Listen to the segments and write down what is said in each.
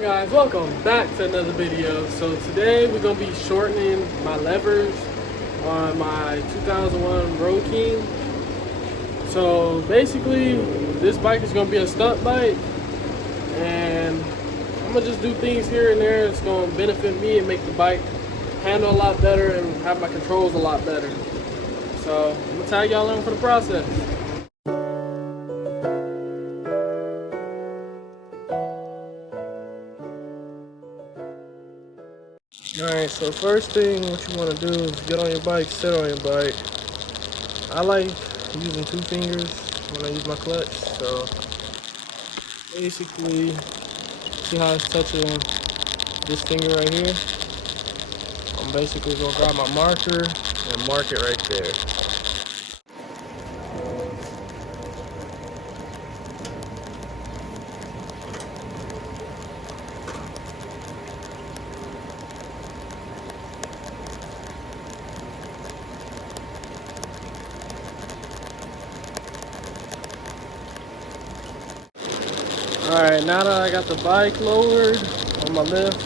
Hello guys, welcome back to another video. So today we're going to be shortening my levers on my 2001 Road King. So basically this bike is going to be a stunt bike, and I'm going to just do things here and there. It's going to benefit me and make the bike handle a lot better and have my controls a lot better. So I'm going to tag y'all along for the process. Alright, so first thing what you want to do is get on your bike, sit on your bike. I like using two fingers when I use my clutch. So basically, see how it's touching this finger right here? I'm basically going to grab my marker and mark it right there. Alright, now that I got the bike lowered on my lift,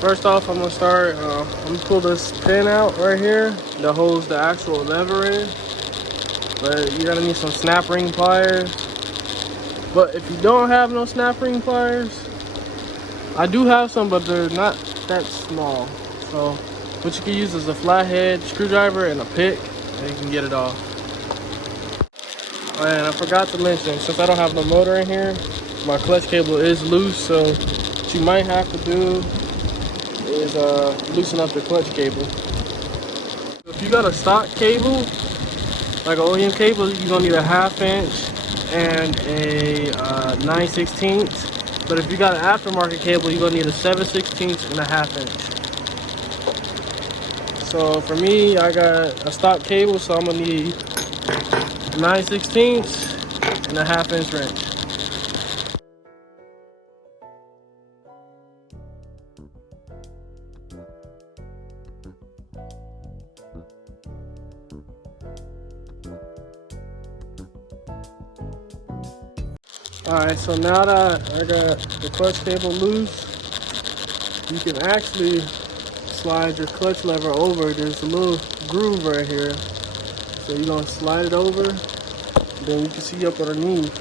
first off I'm going to start, I'm going to pull this pin out right here that holds the actual lever in. But you're going to need some snap ring pliers. But if you don't have no snap ring pliers, I do have some, but they're not that small. So what you can use is a flathead screwdriver and a pick, and you can get it off. And I forgot to mention, since I don't have no motor in here, my clutch cable is loose. So what you might have to do is loosen up the clutch cable. If you got a stock cable, like an OEM cable, you're gonna need a 1/2 inch and a 9/16. But if you got an aftermarket cable, you're gonna need a 7/16 and a 1/2 inch. So for me, I got a stock cable, so I'm gonna need 9/16 and a 1/2 inch wrench. Alright, so now that I got the clutch cable loose, you can actually slide your clutch lever over. There's a little groove right here. So you're going to slide it over, then you can see up underneath.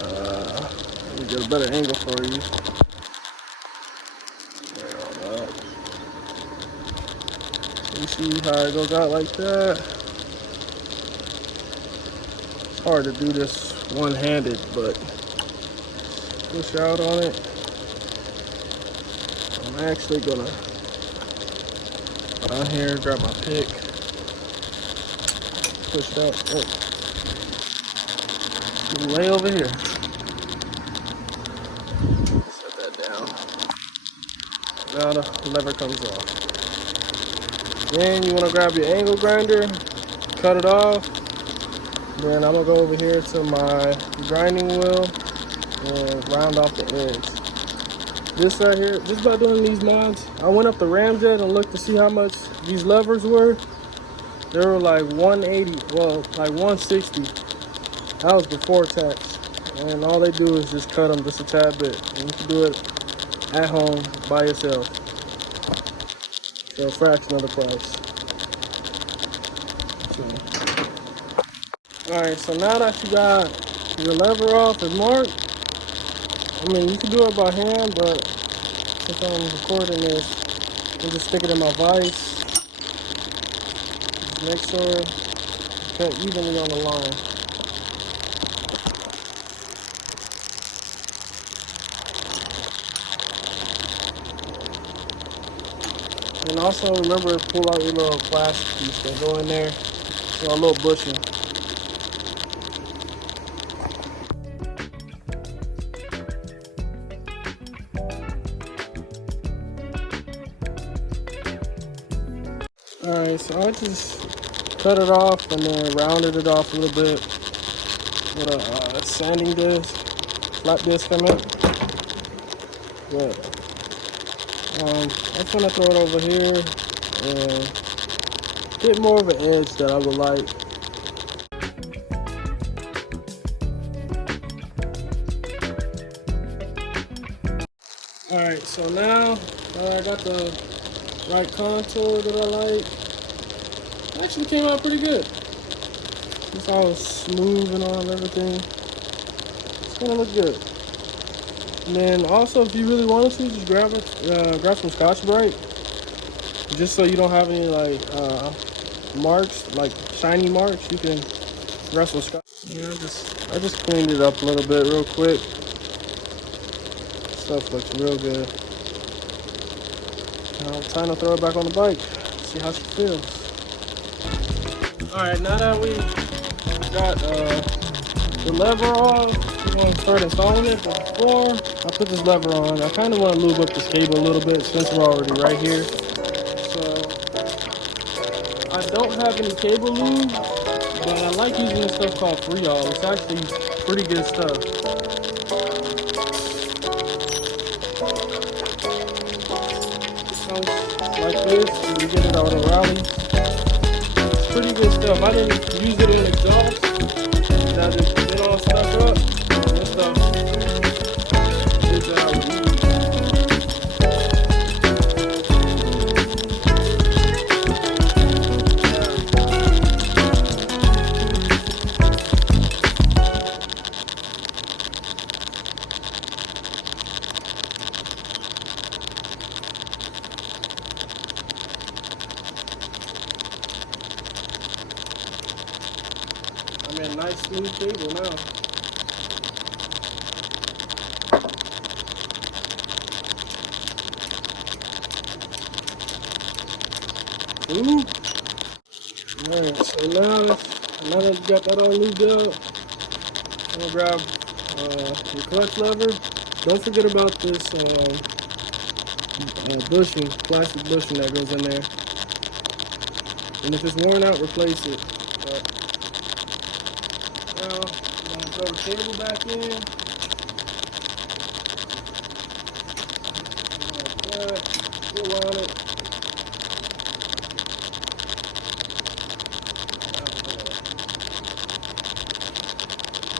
Let me get a better angle for you. So you see how it goes out like that. It's hard to do this one-handed, but push out on it. I'm actually going to go down here, grab my pick. Push it out. Oh. Lay over here. Set that down. Now the lever comes off. Then you want to grab your angle grinder, cut it off. Then I'm gonna go over here to my grinding wheel and round off the edge. This right here, just by doing these mods, I went up the ramjet and looked to see how much these levers were. They were like 180, well, like 160. That was before tax. And all they do is just cut them just a tad bit. And you can do it at home by yourself for a fraction of the price. Alright, so now that you got your lever off and marked, I mean, you can do it by hand, but since I'm recording this, I'll just stick it in my vise. Make sure it's cut evenly on the line. And also remember to pull out your little plastic piece that go in there, a little bushing. Alright, so I just cut it off and then rounded it off a little bit with a sanding disc, flat disc I meant. But I'm just gonna throw it over here and get more of an edge that I would like. Alright, so now I got the right contour that I like. It actually came out pretty good. It's all smooth and all everything. It's gonna look good. And then also, if you really wanted to, just grab some Scotch Brite, just so you don't have any like marks, like shiny marks. You can grab some Scotch. Yeah, I just cleaned it up a little bit real quick. Stuff looks real good. Now time to throw it back on the bike. See how she feels. All right, now that we got the lever off, we're going to start installing it. But before I put this lever on, I kind of want to lube up this cable a little bit since we're already right here. So I don't have any cable lube, but I like using this stuff called Freeall. It's actually pretty good stuff. Like this, and you get it out of Harley. It's pretty good stuff. I didn't use it in exhaust. That just get all stuck up. This stuff is that I would use. I'm in nice smooth cable now. Ooh. Alright, so now that you got that all lubed up, I'm gonna grab your clutch lever. Don't forget about this bushing, plastic bushing that goes in there. And if it's worn out, replace it. But now I'm gonna throw the cable back in. Like that. Pull on it.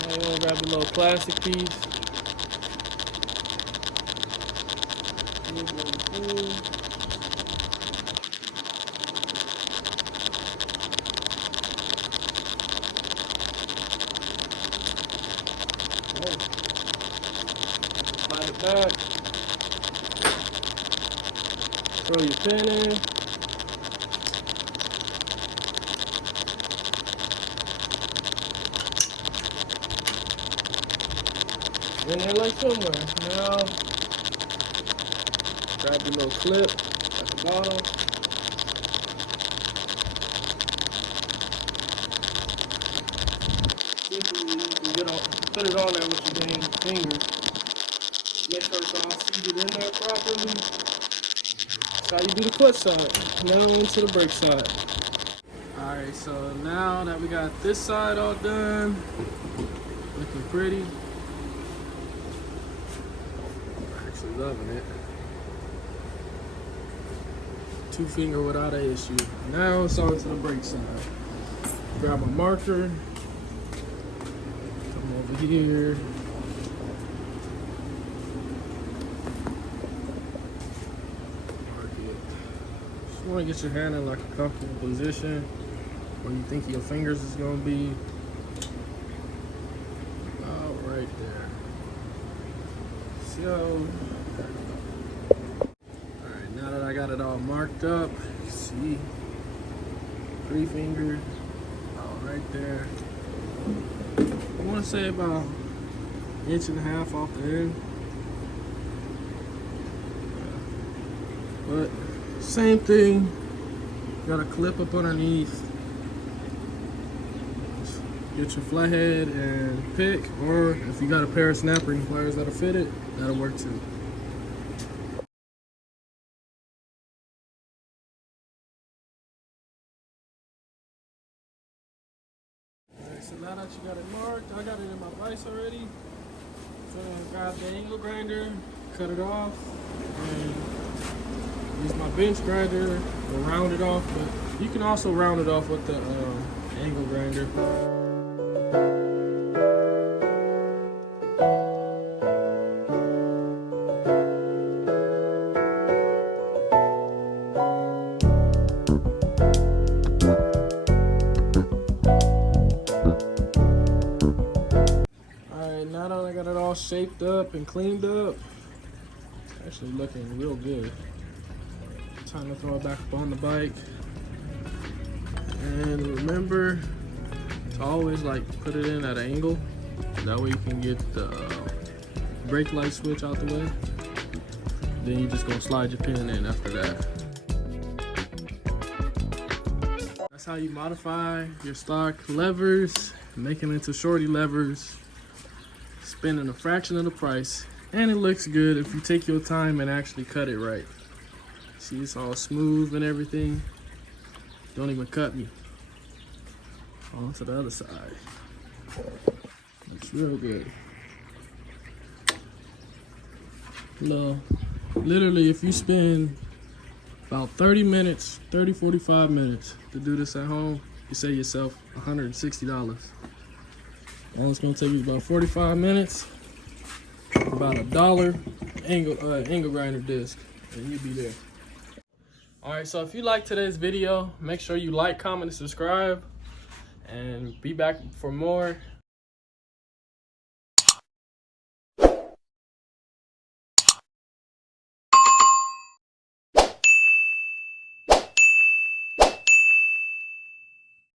Now you wanna grab the little plastic piece. Slide it back. Throw your pin in. In there like somewhere. Now, grab your little clip at the bottom. Usually you can put it on there with your dang fingers. Make sure it's all seated in there properly. That's how you do the clutch side. Now into the brake side. Alright, so now that we got this side all done, looking pretty. Actually loving it. 2-finger without an issue. Now it's on to the brake side. Grab a marker. Come over here. Mark it. Just want to get your hand in like a comfortable position where you think your fingers is going to be. Oh, right there. So, alright, now that I got it all marked up, you see 3 fingers, right there. I want to say about 1.5 inches off the end. But same thing, got a clip up underneath. Just get your flathead and pick, or if you got a pair of snap ring pliers that'll fit it, that'll work too. Alright, so now that you got it marked, I got it in my vise already. So I'm gonna grab the angle grinder, cut it off, and use my bench grinder to round it off, but you can also round it off with the angle grinder. all shaped up and cleaned up. It's actually looking real good. Time to throw it back up on the bike. And remember to always like put it in at an angle. That way you can get the brake light switch out the way. Then you're just gonna slide your pin in after that. That's how you modify your stock levers, make them into shorty levers, spending a fraction of the price, and it looks good if you take your time and actually cut it right. See, it's all smooth and everything. Don't even cut me. On to the other side. Looks real good. No, literally if you spend about 30 minutes, 45 minutes to do this at home, you save yourself $160. All it's gonna take you about 45 minutes, about $1 angle grinder disc, and you'll be there. All right, so if you like today's video, make sure you like, comment, and subscribe, and be back for more.